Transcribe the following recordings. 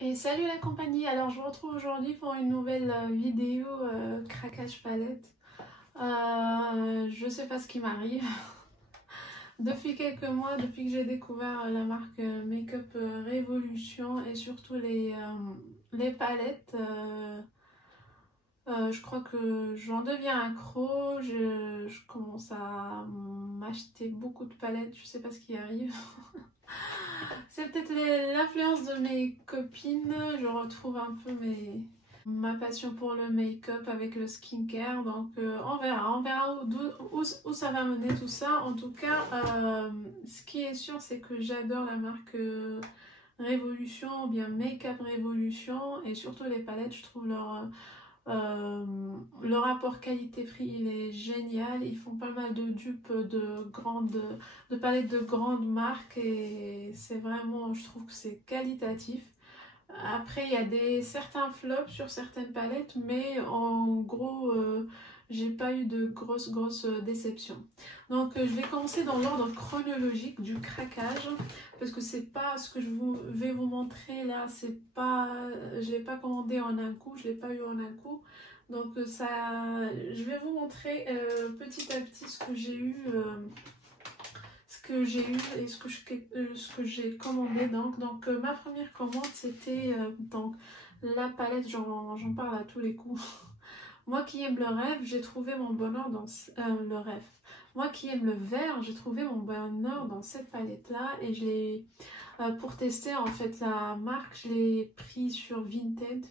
Et salut la compagnie, alors je vous retrouve aujourd'hui pour une nouvelle vidéo craquage palette. Je sais pas ce qui m'arrive. Depuis quelques mois, depuis que j'ai découvert la marque Makeup Revolution et surtout les palettes, je crois que j'en deviens accro. Je commence à m'acheter beaucoup de palettes, je sais pas ce qui arrive. C'est peut-être l'influence de mes copines, je retrouve un peu ma passion pour le make-up avec le skincare, donc on verra où ça va mener tout ça. En tout cas, ce qui est sûr, c'est que j'adore la marque Révolution, ou bien Make-up Révolution, et surtout les palettes, je trouve le rapport qualité-prix il est génial. Ils font pas mal de dupes de palettes de grandes marques et c'est vraiment, je trouve que c'est qualitatif. Après il y a certains flops sur certaines palettes, mais en gros j'ai pas eu de grosses déceptions. Donc je vais commencer dans l'ordre chronologique du craquage, parce que c'est pas ce que vais vous montrer là, c'est pas, je l'ai pas commandé en un coup, je l'ai pas eu en un coup. Donc je vais vous montrer petit à petit ce que j'ai eu et ce que j'ai commandé. Donc ma première commande c'était donc la palette, j'en parle à tous les coups. Moi qui aime le rêve, j'ai trouvé mon bonheur dans le rêve. Moi qui aime le vert, j'ai trouvé mon bonheur dans cette palette là, et je l'ai pour tester en fait la marque, je l'ai pris sur Vinted.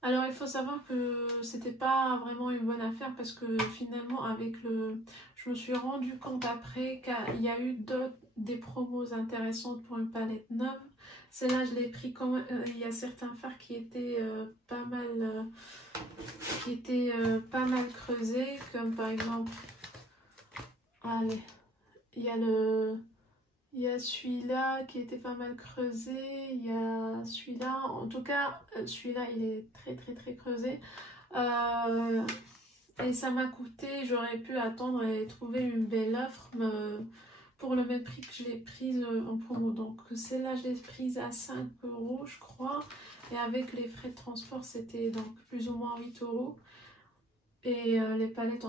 Alors il faut savoir que c'était pas vraiment une bonne affaire, parce que finalement je me suis rendu compte après qu'il y a eu des promos intéressantes pour une palette neuve. Celle-là je l'ai pris quand il y a certains fards qui étaient pas mal creusés, comme par exemple, allez, il y a celui-là qui était pas mal creusé, il y a celui-là, en tout cas celui-là il est très creusé, et ça m'a coûté, j'aurais pu attendre et trouver une belle offre pour le même prix que je l'ai prise en promo. Donc celle-là je l'ai prise à 5 € je crois, et avec les frais de transport c'était donc plus ou moins 8 €. Et les palettes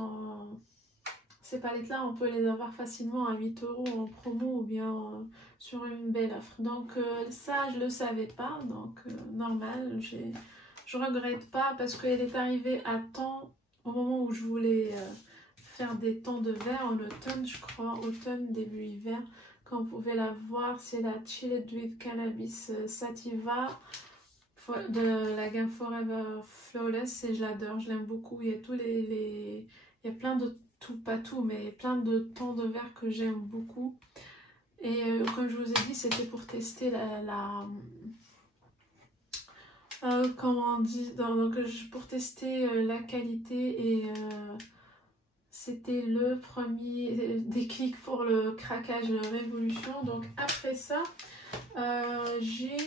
ces palettes-là, on peut les avoir facilement à 8 € en promo, ou bien sur une belle offre. Donc ça, je le savais pas, donc normal, je regrette pas, parce qu'elle est arrivée à temps, au moment où je voulais faire des tons de vert en automne, je crois, automne, début hiver. Comme vous pouvez la voir, c'est la Chilled with Cannabis Sativa de la gamme Forever Flawless, et je l'adore, je l'aime beaucoup. Il y a il y a plein de pas tout, mais plein de tons de vert que j'aime beaucoup. Et comme je vous ai dit, c'était pour tester comment on dit, donc pour tester la qualité, et c'était le premier déclic pour le craquage Révolution. Donc après ça, j'ai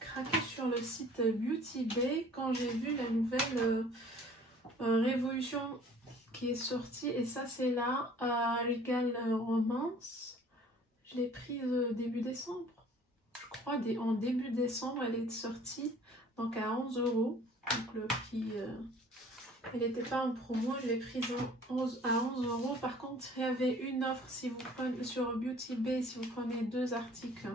craqué sur le site Beauty Bay quand j'ai vu la nouvelle Révolution qui est sortie, et ça c'est la Regal Romance. Je l'ai prise début décembre, je crois, en début décembre elle est sortie, donc à 11 €. Donc le prix, elle n'était pas en promo, je l'ai prise à 11 €. Par contre, il y avait une offre si vous prenez sur Beauty Bay, si vous prenez 2 articles.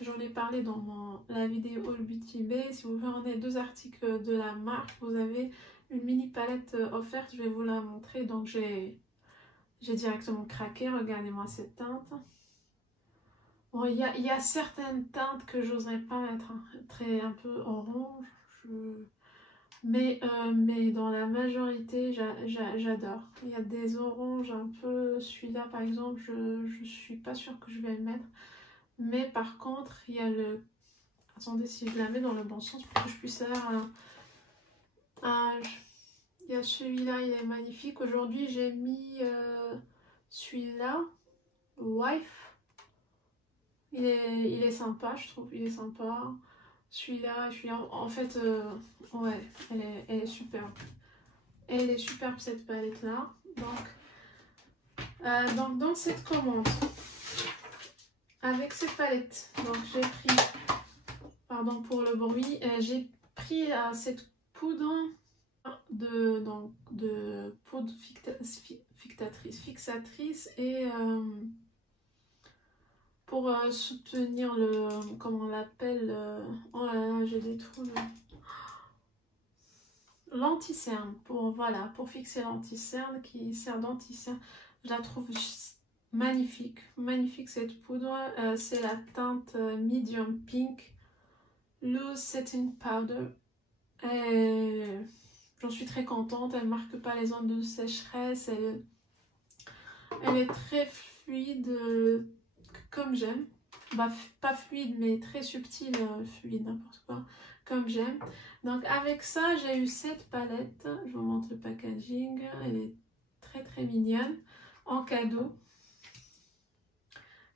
J'en ai parlé dans la vidéo All Beauty Bay. Si vous prenez 2 articles de la marque, vous avez une mini palette offerte, je vais vous la montrer. Donc j'ai directement craqué, regardez-moi cette teinte. Bon, il y a certaines teintes que j'oserais pas mettre, hein, un peu orange, mais dans la majorité j'adore. Il y a des oranges un peu, celui-là par exemple, je suis pas sûre que je vais le mettre. Mais par contre, il y a attendez, si je la mets dans le bon sens pour que je puisse avoir il y a celui-là, il est magnifique. Aujourd'hui, j'ai mis celui-là, Wife. Il est sympa, je trouve. Il est sympa. Celui-là, en fait, ouais, elle est superbe. Elle est superbe, cette palette-là. Donc, dans cette commande, avec cette palette, donc j'ai pris pardon pour le bruit, j'ai pris cette poudre de poudre fixatrice et pour soutenir le, comment on l'appelle, oh là là, j'ai des trous, l'anti-cerne, voilà, pour fixer l'anti-cerne qui sert d'anti-cerne. Je la trouve magnifique, magnifique cette poudre. C'est la teinte medium pink, loose setting powder. J'en suis très contente, elle marque pas les zones de sécheresse, elle est très fluide, comme j'aime. Bah, pas fluide mais très subtil, fluide, n'importe quoi, comme j'aime. Donc avec ça j'ai eu cette palette, je vous montre le packaging, elle est très mignonne, en cadeau.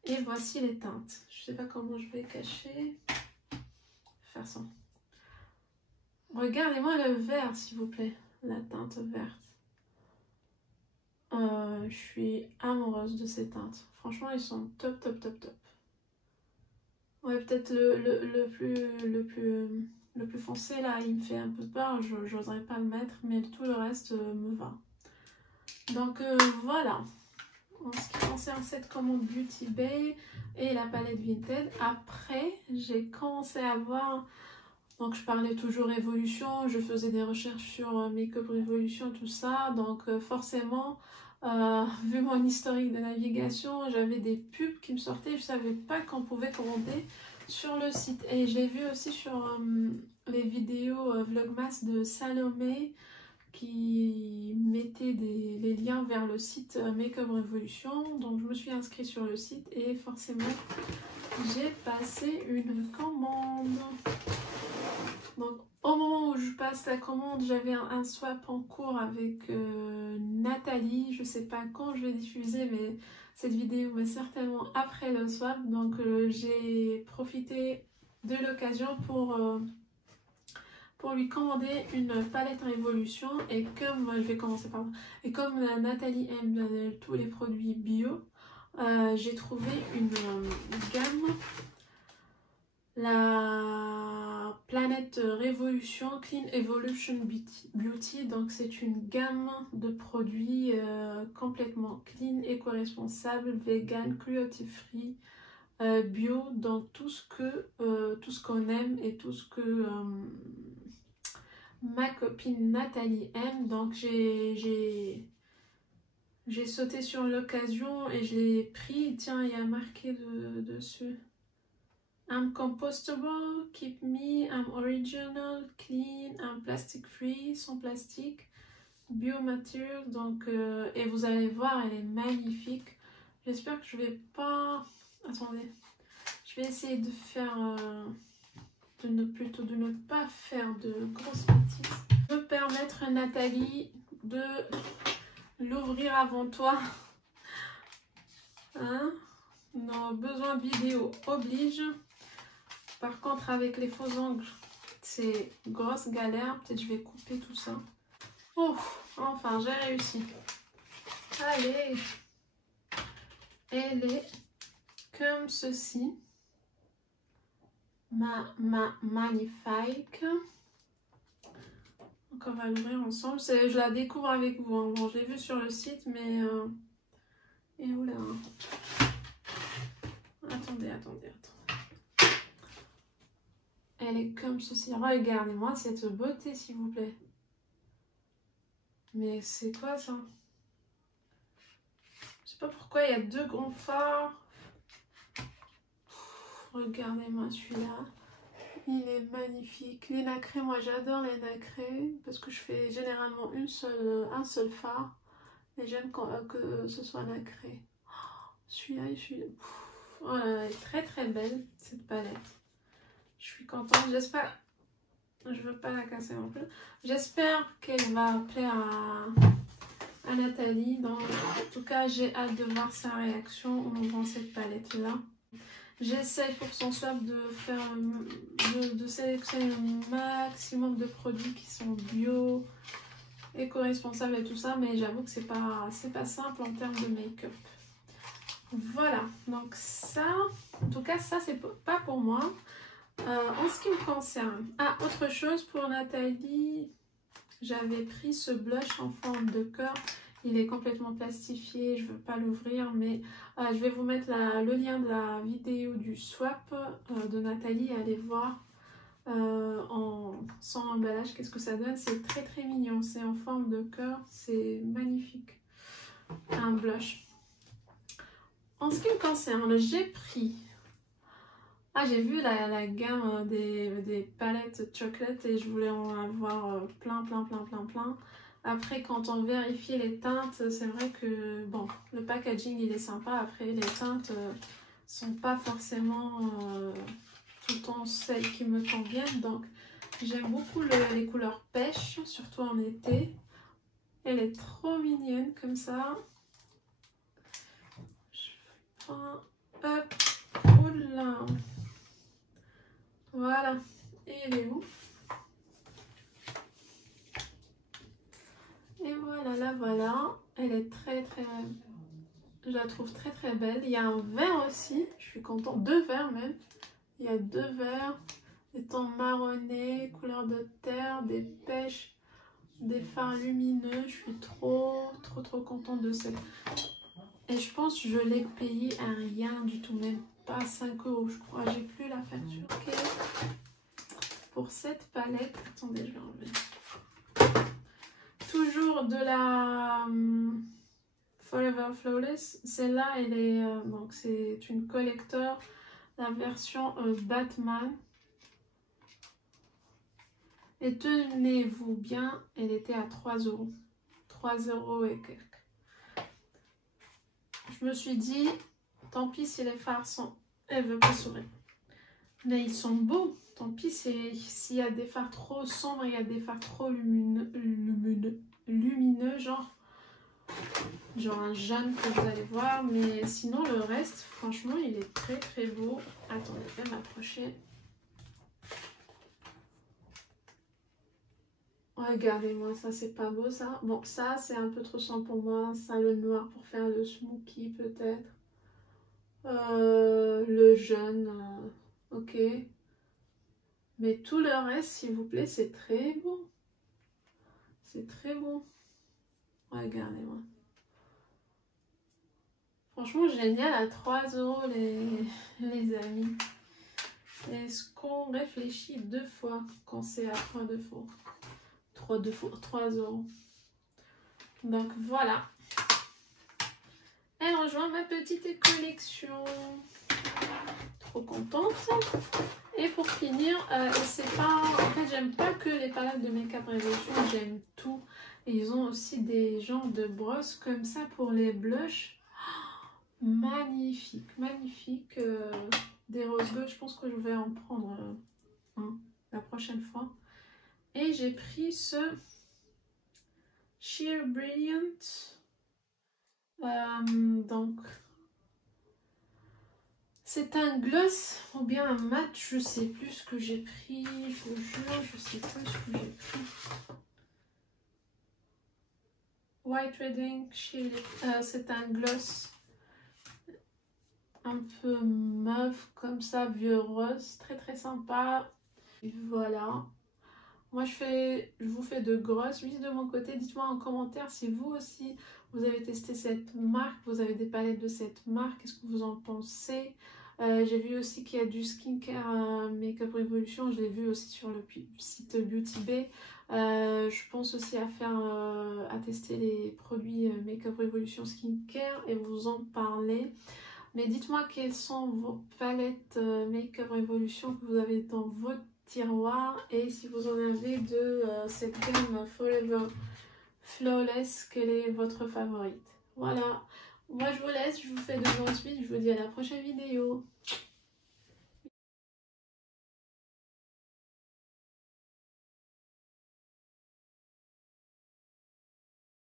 Et voici les teintes, je sais pas comment je vais cacher, faire ça. Regardez-moi le vert s'il vous plaît, la teinte verte. Je suis amoureuse de ces teintes, franchement ils sont top. Ouais, peut-être le plus foncé là, il me fait un peu peur, j'oserais pas le mettre, mais tout le reste me va. Donc voilà, en ce qui concerne cette commande Beauty Bay et la palette Vinted. Après, j'ai commencé à voir, donc je parlais toujours évolution, je faisais des recherches sur Make-up Revolution, tout ça, donc forcément, vu mon historique de navigation, j'avais des pubs qui me sortaient, je savais pas qu'on pouvait commander sur le site. Et j'ai vu aussi sur les vidéos Vlogmas de Salomé qui mettait les liens vers le site Make-up Revolution. Donc je me suis inscrite sur le site et forcément j'ai passé une commande. Donc au moment où je passe la commande, j'avais un swap en cours avec Nathalie. Je sais pas quand je vais diffuser, mais cette vidéo mais certainement après le swap. Donc j'ai profité de l'occasion pour lui commander une palette Révolution. Et comme je vais commencer par et comme Nathalie aime tous les produits bio, j'ai trouvé une gamme, la Planète Révolution Clean Evolution Beauty. Donc c'est une gamme de produits complètement clean, éco-responsable, vegan, cruelty free, bio, donc tout ce qu'on aime et tout ce que ma copine Nathalie aime. Donc j'ai sauté sur l'occasion et je l'ai pris. Tiens, il y a marqué dessus I'm compostable, keep me, I'm original, clean, I'm plastic free, sans plastique, biomature. Donc et vous allez voir, elle est magnifique. J'espère que je vais pas, attendez, je vais essayer de faire de ne pas faire de grosses bêtises. Je peux permettre Nathalie de l'ouvrir avant toi. Hein? Non, besoin de vidéo oblige. Par contre avec les faux ongles c'est grosse galère. Peut-être je vais couper tout ça. Oh, enfin j'ai réussi. Allez, elle est comme ceci. Magnifique. Donc on va l'ouvrir ensemble. Je la découvre avec vous. Hein. Bon, je l'ai vu sur le site, mais et oula. Attendez. Elle est comme ceci. Regardez-moi cette beauté, s'il vous plaît. Mais c'est quoi ça? Je sais pas pourquoi il y a deux grands fards. Regardez-moi celui-là. Il est magnifique. Les nacrés, moi j'adore les nacrés parce que je fais généralement un seul fard. Et j'aime que ce soit nacré. Celui-là, oh là là, elle est très belle cette palette. Je suis contente. J'espère. Je veux pas la casser non plus. J'espère qu'elle va plaire à Nathalie. Donc, en tout cas, j'ai hâte de voir sa réaction en ouvrant cette palette-là. J'essaie pour son swap de faire de sélectionner le maximum de produits qui sont bio, éco-responsables et tout ça, mais j'avoue que c'est pas simple en termes de make-up. Voilà, donc ça, en tout cas ça c'est pas pour moi. En ce qui me concerne, autre chose pour Nathalie, j'avais pris ce blush en forme de cœur. Il est complètement plastifié, je ne veux pas l'ouvrir, mais je vais vous mettre le lien de la vidéo du swap de Nathalie. Allez voir sans emballage qu'est-ce que ça donne. C'est très très mignon, c'est en forme de cœur, c'est magnifique. Un blush. En ce qui me concerne, j'ai pris... j'ai vu la gamme des palettes chocolate et je voulais en avoir plein. Après, quand on vérifie les teintes, c'est vrai que bon, le packaging il est sympa. Après, les teintes sont pas forcément tout le temps celles qui me conviennent. Donc, j'aime beaucoup les couleurs pêche, surtout en été. Elle est trop mignonne comme ça. Je prends, hop, oula. Voilà. Et elle est où? Et voilà, la voilà. Elle est très. Je la trouve très belle. Il y a un vert aussi. Je suis contente. 2 verts même. Il y a 2 verts. Des tons marronnés, couleur de terre, des pêches, des fards lumineux. Je suis trop contente de celle. Et je pense que je l'ai payé à rien du tout. Même pas 5 € je crois. J'ai plus la facture. Ok. Pour cette palette. Attendez, je vais enlever. Toujours de la Forever Flawless. Celle-là, elle est donc c'est une collector, la version Batman. Et tenez-vous bien, elle était à 3 €. 3 € et quelques. Je me suis dit, tant pis si les fards sont... Elle veut pas sourire. Mais ils sont beaux. Tant pis s'il y a des fards trop sombres, il y a des fards trop lumineux, genre un jaune que vous allez voir. Mais sinon le reste, franchement, il est très beau. Attendez, je vais m'approcher. Regardez-moi, ça c'est pas beau ça. Bon, ça c'est un peu trop sombre pour moi. Ça, le noir pour faire le smoky peut-être. Le jaune, ok. Mais tout le reste, s'il vous plaît, c'est très beau. C'est très beau. Regardez-moi. Franchement, génial à 3 € les amis. Est-ce qu'on réfléchit 2 fois quand c'est à 3 €? Donc voilà. Elle rejoint ma petite collection. Trop contente. Et pour finir, c'est pas... En fait, j'aime pas que les palettes de Make Up Revolution, j'aime tout. Et ils ont aussi des genres de brosses comme ça pour les blushs. Oh, magnifique. Des rose gold, je pense que je vais en prendre la prochaine fois. Et j'ai pris ce Sheer Brilliant. Donc... C'est un gloss ou bien un mat, je sais plus ce que j'ai pris, je vous jure, je sais plus ce que j'ai pris. White Reading, c'est un gloss un peu mauve comme ça, vieux rose, très sympa. Et voilà. Moi je vous fais de grosses bisous de mon côté. Dites-moi en commentaire si vous aussi vous avez testé cette marque, vous avez des palettes de cette marque, qu'est-ce que vous en pensez? J'ai vu aussi qu'il y a du skincare Make Up Revolution, je l'ai vu aussi sur le site Beauty Bay. Je pense aussi à tester les produits Make Up Revolution Skincare et vous en parler. Mais dites-moi quelles sont vos palettes Make Up Revolution que vous avez dans votre tiroir et si vous en avez de cette gamme Forever Flawless, quelle est votre favorite? Voilà. Moi je vous laisse, je vous fais de grosses bisous, je vous dis à la prochaine vidéo.